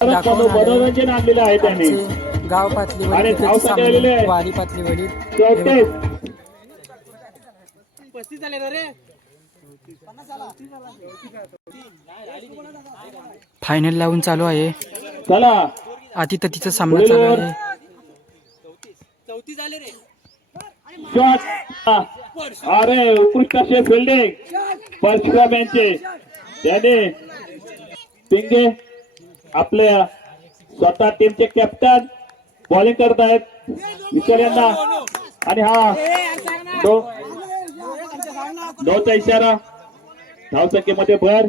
मनोरंजन आणलेलं आहे त्यांनी. गाव आणि पातळीवरील धाव क्रिकेट आलेले आहे. सामने वारी पातळीवरील. चौतीस फायनल लावून चालू आहे. चला. अतिततीचा सामना चालू आहे. शॉट अरे उत्कृष्ट असे फिल्डिंग परशुराम यांचे त्याने पिंगे आपल्या स्वतः टीमचे कॅप्टन बॉलिंग करत आहेत. विशाल यांना. आणि हा दो दोचा इशारा. धावसंख्येमध्ये भर.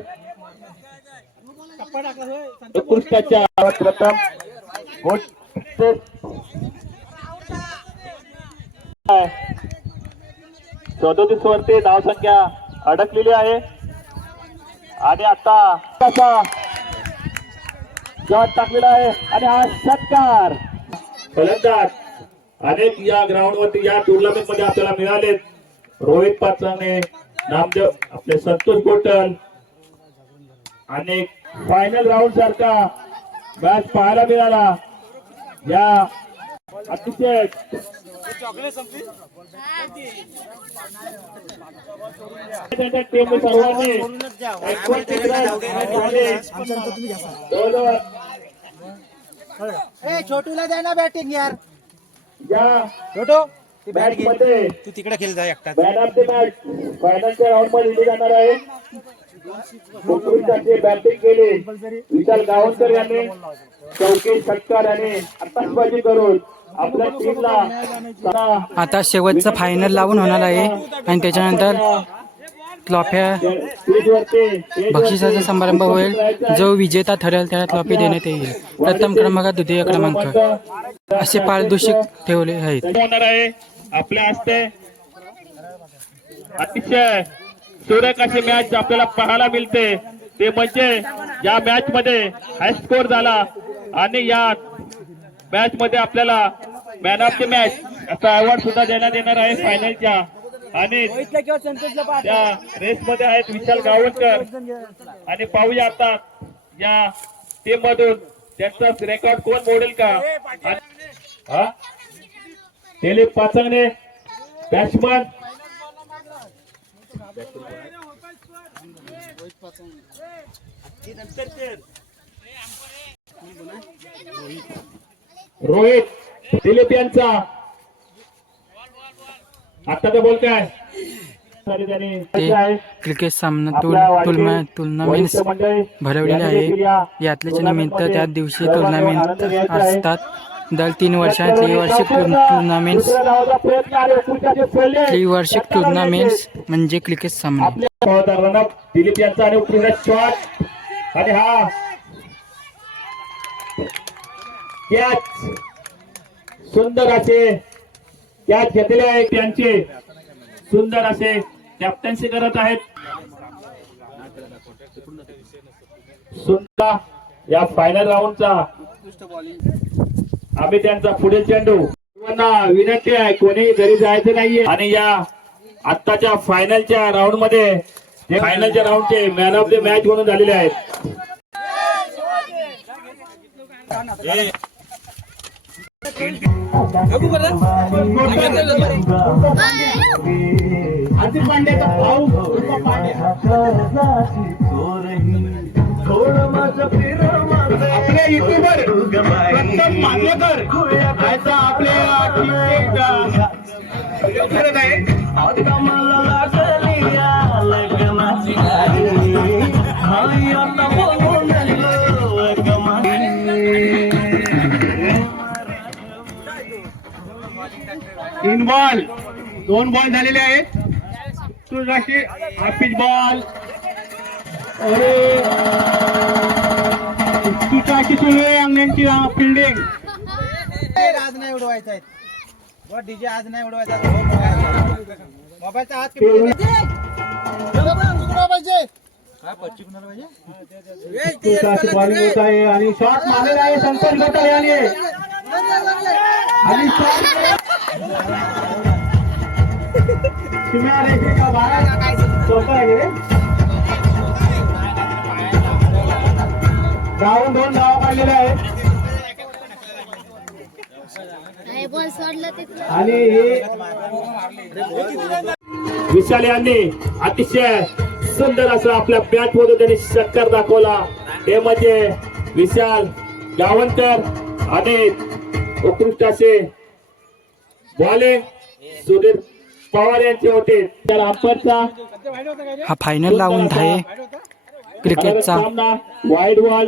उत्कृष्टाच्या प्रथम. गोट सदोतीस वरती धावसंख्या अडकलेली आहे. आणि आता कसा शॉट टाकलेला आहे. आणि हा षटकार फलंदाज अनेक या ग्राउंड वरती या टुर्नामेंटमध्ये आपल्याला मिळाले रोहित पाचाने नामदेव आपले संतोष गोटल. आणि फायनल राऊंड सारखा मॅच पाहायला मिळाला. या अतिशय टीम सर्वांनी छोटूला द्या ना बॅटिंग यार. छोटू मॅच मध्ये तू तिकडे खेळ जा एकटा मॅन ऑफ द मॅच फायनलच्या राऊंडमध्ये दिली जाणार आहे. बॅटिंग केली. विशाल गावणकर यांनी चौकी षटकार आणि आताचबाजी करून आता शेवटचं फायनल लावून होणार आहे. आणि त्याच्यानंतर ट्रॉफ्या बक्षिसाचा समारंभ होईल. जो विजेता ठरेल त्याला ट्रॉफी देण्यात येईल. प्रथम क्रमांक द्वितीय क्रमांक. असे पारितोषिक ठेवले आहेत. आपल्या हस्ते अतिशय सुरेख अशी मॅच आपल्याला पाहायला मिळते. ते म्हणजे या मॅच मध्ये हाय स्कोर झाला. आणि या मॅच मध्ये आपल्याला मॅन ऑफ द मॅच असा अवॉर्ड सुद्धा देण्यात येणार आहे फायनलच्या आणि त्या रेस मध्ये आहेत विशाल गावणकर. आणि पाहूया आता या टीम मधून त्यांचा रेकॉर्ड कोण मोडेल का? हा? दिलीप पाचंगणे बॅट्समन रोहित. दिलीप यांचा. आता तर बोल काय तरी. त्यांनी ते आहे. क्रिकेट सामना तुलना टुर्नामेंट्स भरवलेले आहे. यातल्याच्या निमित्त त्याच दिवशी टुर्नामेंट. असतात. दर तीन वर्षात त्रिवार्षिक टुर्नामेंट्स. त्रिवार्षिक टुर्नामेंट्स म्हणजे क्रिकेट सामना. दिलीप यांचा आणि उत्कृष्ट शॉट. आणि हा. कॅच सुंदर असे कॅच घेतलेले आहे त्यांचे. सुंदर असे कॅप्टन्सी करत आहेत. सुंदर या फायनल राऊंडचा आम्ही त्यांचा पुढील चेंडू. सर्वांना विनंती आहे कोणी घरी जायचं नाहीये. आणि या आत्ताच्या फायनलच्या राऊंडमध्ये जे फायनलच्या राऊंडचे मॅन ऑफ द मॅच म्हणून झालेले आहेत. पांड्याचा भाऊ पांड्या आपल्या करत आहे तीन बॉल दोन बॉल झालेले आहेत तुळजाशी हाफिज बॉल अरे तुळजाशी सुळे अंगण्यांची फिल्डिंग आज नाही उडवायचा आहे डीजे आज नाही उडवायचा मोबाईलचा हात किती पाहिजे तुळजाशी बॉलिंग होत आहे आणि शॉट मारलेला आहे संतोष गोटाळे याने आणि shot- सीमा रेषेच्या बाहेर चौका आहे गावून दोन धावा आलेले आहेत आणि हे विशाल यांनी अतिशय सुंदर असं आपल्या बॅट मधून त्यांनी शक्कर दाखवला. हे म्हणजे विशाल गावणकर आणि उत्कृष्ट असे बॉलिंग सुधीर पवार यांचे होते. तर अंपरचा हा फायनल लावून आहे क्रिकेटचा वाईड बॉल.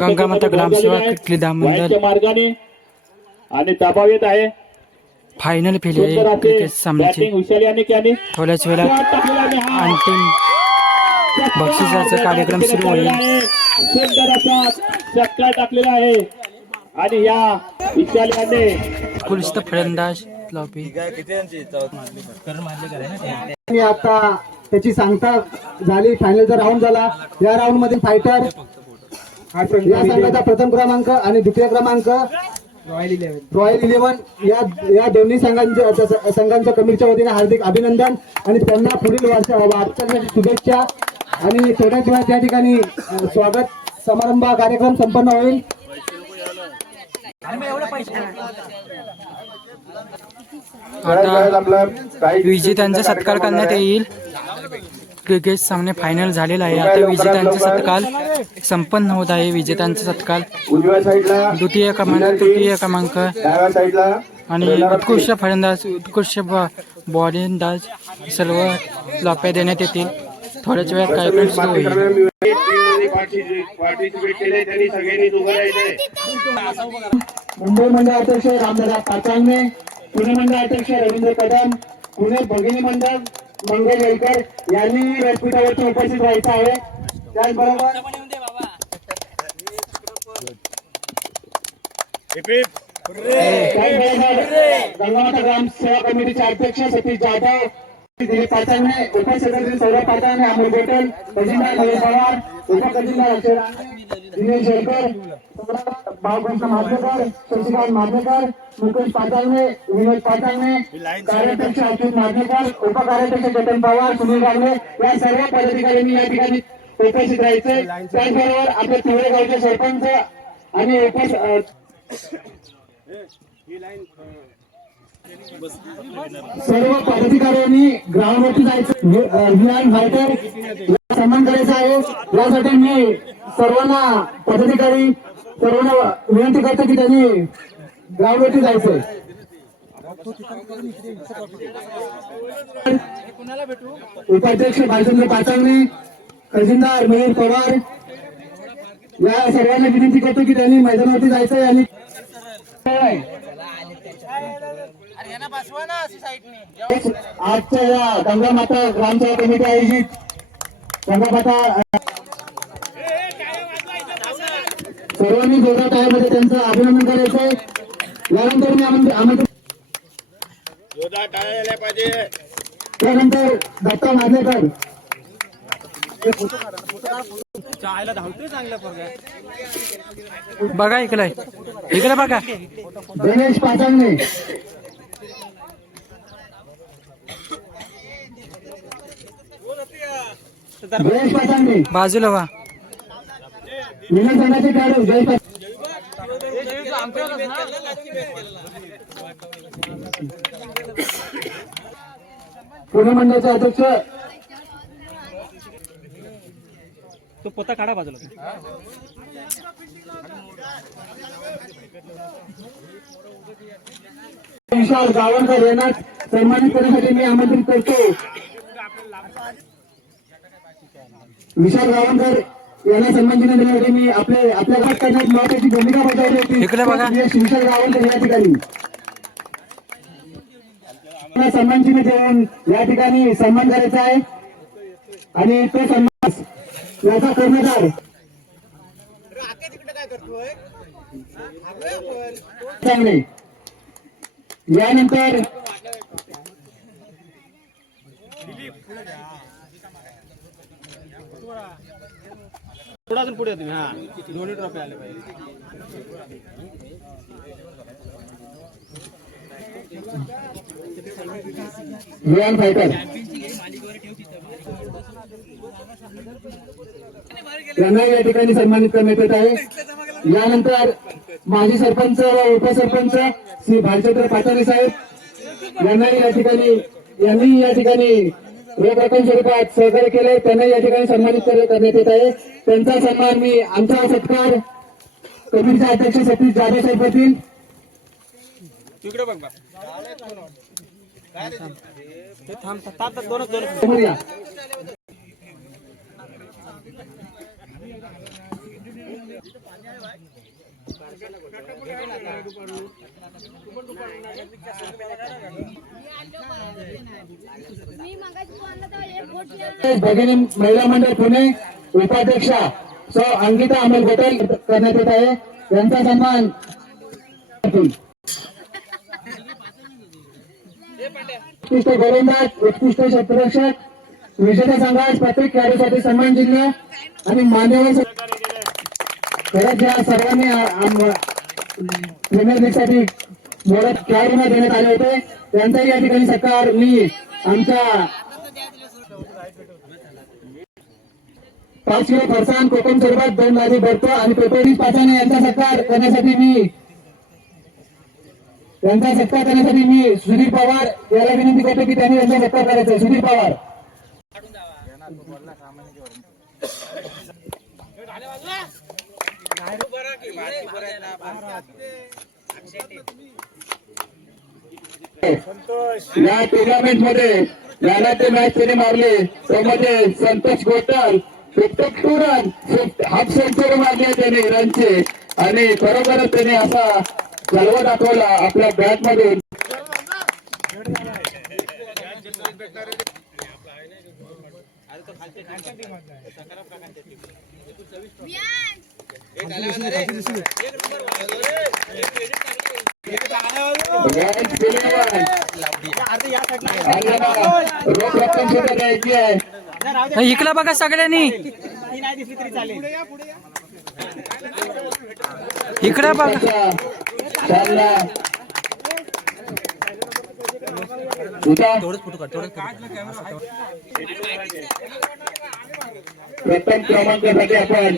गंगामाता ग्रामसेवा क्रीडा मंडळ. मार्गाने आणि दबाव येत आहे. फायनल फेल क्रिकेट सामन्याची. थोड्याच वेळात अंतिम बक्षिसाचा कार्यक्रम सुरू होईल. सुंदर असा चक्का टाकलेला आहे. आणि या विशाल याने उत्कृष्ट फलंदाज लॉबी आणि आता त्याची सांगता झाली फायनलचा राऊंड झाला. या राऊंडमध्ये फायटर या संघाचा प्रथम क्रमांक आणि द्वितीय क्रमांक रॉयल इलेव्हन या या दोन्ही संघांच्या संघांच्या कमिटीच्या वतीने हार्दिक अभिनंदन आणि त्यांना पुढील वर्ष वाटचालीसाठी शुभेच्छा. आणि थोड्याच वेळात त्या ठिकाणी स्वागत समारंभ कार्यक्रम संपन्न होईल. विजेत्यांचा सत्कार करण्यात येईल. क्रिकेट सामने फायनल झालेला आहे. आता विजेत्यांचा सत्कार संपन्न होत आहे. विजेत्यांचा सत्कार द्वितीय क्रमांक तृतीय क्रमांक आणि उत्कृष्ट फलंदाज उत्कृष्ट बॉलिंगदाज सर्व लॉप्या देण्यात येतील. थोड्याच वेळात कार्यक्रम सुरू होईल. पार्टिसिपेट केले त्यांनी सगळ्यांनी उभं राहिले मुंबई मंडळ अध्यक्ष रामदादा पाचांगणे पुणे मंडळ अध्यक्ष रवींद्र कदम पुणे भगिनी मंडळ मंगल वेलकर यांनी व्यासपीठावरती उपस्थित व्हायचं आहे. त्याचबरोबर त्याचबरोबर गंगामाता ग्राम सेवा कमिटीचे अध्यक्ष सतीश जाधव दिलीप पाचांगणे उपसेक्रेटरी सौरभ पाचांगणे अमोल गोटल तहसीलदार नवीन पवार उपतहसीलदार अक्षय दिनेश शेरकर बाळकृष्ण मार्गेकर शशिकांत मार्गेकर मुकेश पाचांगणे विनोद कार्याध्यक्ष अच्युत उपकार्याध्यक्ष चेतन पवार सुनील गावले या सर्व पदाधिकाऱ्यांनी या ठिकाणी उपस्थित राहायचे. त्याचबरोबर आपले पिवळे गावचे सरपंच आणि उपस्थित सर्व पदाधिकाऱ्यांनी ग्राउंडवरती जायचं. विहान फायटर सन्मान करायचा आहे. यासाठी मी सर्वांना पदाधिकारी सर्वांना विनंती करतो की त्यांनी ग्राउंडवरती जायचंय. उपाध्यक्ष भालचंद्र पाचांगणे खजिनदार मयूर पवार या सर्वांना विनंती करतो की त्यांनी मैदानावरती जायचंय आणि आजच्या या गंगा माता ग्रामसभा कमिटी आयोजित. गंगा माता सर्वांनी जोरदार टाळ्यामध्ये त्यांचं अभिनंदन करायचं आहे. यानंतर मी आमंत्रित त्यानंतर दत्ता माजलेकर. बघा इकडे. इकडे बघा. गणेश पाचांगणे गणेश पाचांगणे बाजूला व्हा विनय संघाचे खेळाडू जय पाच- पुणे मंडळाचे अध्यक्ष विशाल गावणकर यांना सन्मानित करण्यासाठी मी आमंत्रित करतो. विशाल गावणकर यांना सन्मान देण्यासाठी मी आपले आपल्या घात करण्यात महत्वाची भूमिका बजावली होती. विशाल गावणकर या ठिकाणी. त्यांना सन्मान चिन्ह देऊन या ठिकाणी सन्मान करायचा आहे. आणि तो सन्मान याचा कर्णधार. चांगले यानंतर विहान फायटर त्यांना या ठिकाणी सन्मानित करण्यात येत आहे. यानंतर माजी सरपंच व उपसरपंच श्री भालचंद्र पाचारे साहेब यांनाही या ठिकाणी यांनी या ठिकाणी रोख रक्कम स्वरूपात सहकार्य केले. त्यांना या ठिकाणी सन्मानित करण्यात येत आहे. त्यांचा सन्मान मी आमचा सत्कार कमिटीचे अध्यक्ष सतीश जाधव साहेब होतील समोर या. मी मगाशी बोललो तर एक बोट केलं. भगिनी महिला मंडळ पुणे उपाध्यक्षा सौ अंकिता अमोल गोटल करण्यात येत आहे. यांचा सन्मान. उत्कृष्ट गोलंदाज उत्कृष्ट क्षेत्ररक्षक विजेता संघास प्रत्येक खेळाडूसाठी सन्मान जिल्हा आणि मान्यवर खरंच या सर्वांनी प्रीमियर लीग मोडक मोडत देण्यात आले होते? त्यांचाही या ठिकाणी सत्कार. मी आमच्या पाच किलो फरसाण कोकम स्वरूपात दोन लादी भरतो आणि कोकणी पाचाने यांचा सत्कार करण्यासाठी मी यांचा सत्कार करण्यासाठी मी सुधीर पवार याला विनंती करतो की त्यांनी यांचा सत्कार करायचा आहे. सुधीर पवार. या टुर्नामेंटमध्ये नानाचे मॅच त्याने मारले. त्यामध्ये Santosh Gotal fifty run half century मारली त्याने रनचे आणि खरोखरच त्याने असा जलवा दाखवला आपल्या बॅट मधून. इकडे बघा सगळ्यांनी. इकडे बघा. त्याचा सामना इथं प्रथम क्रमांकासाठी आपण हे.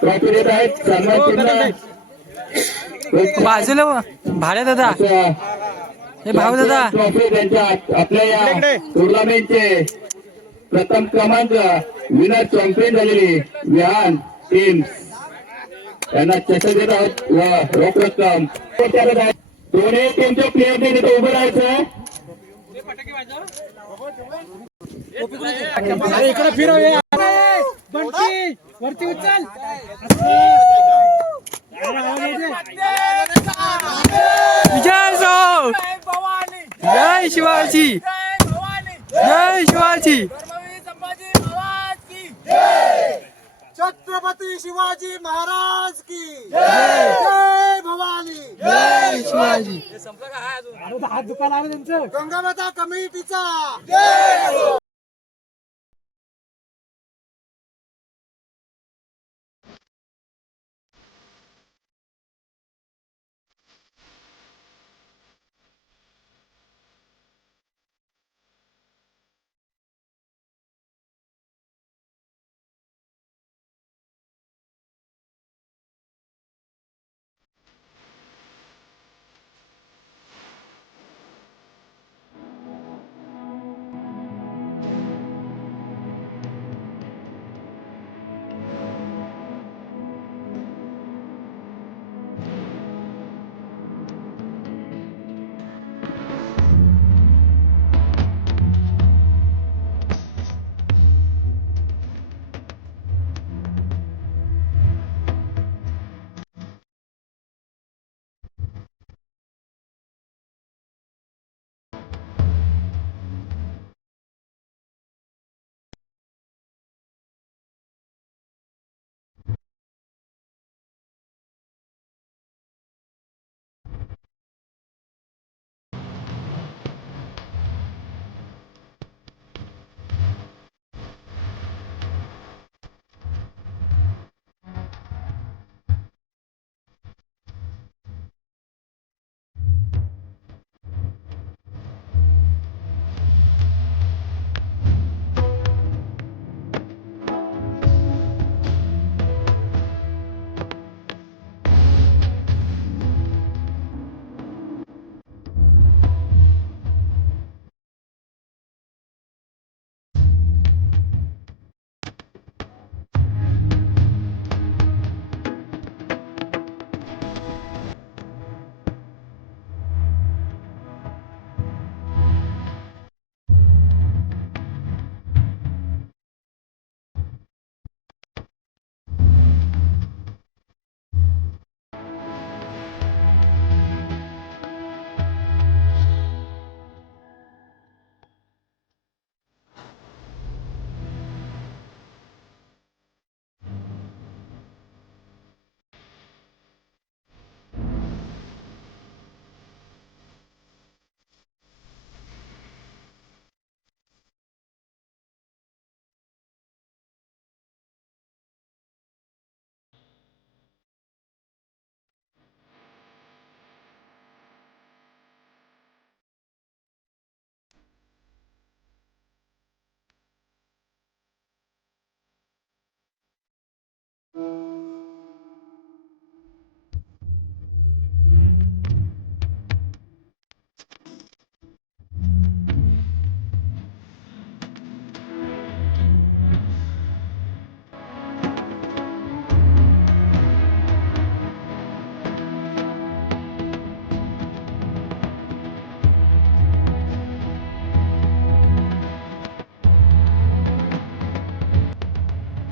ट्रॉफी देत आहेत बाजूला व. भाड्या दादा हे भाऊ दादा ट्रॉफी त्यांच्या आपल्या या टुर्नामेंटचे प्रथम क्रमांक विनर चॅम्पियन झालेली विहान टीम त्यांना चषक देत आहोत. व रोख रक्कम दोन्ही टीमचे प्लेअरने तिथे उभं राहायचं इकडे फिरव बंटी वरती उचल. जय शिवाजी. जय शिवाजी. छत्रपती शिवाजी महाराज की। जय! भवानी। जय शिवाजी! गंगामाता कमिटीचा।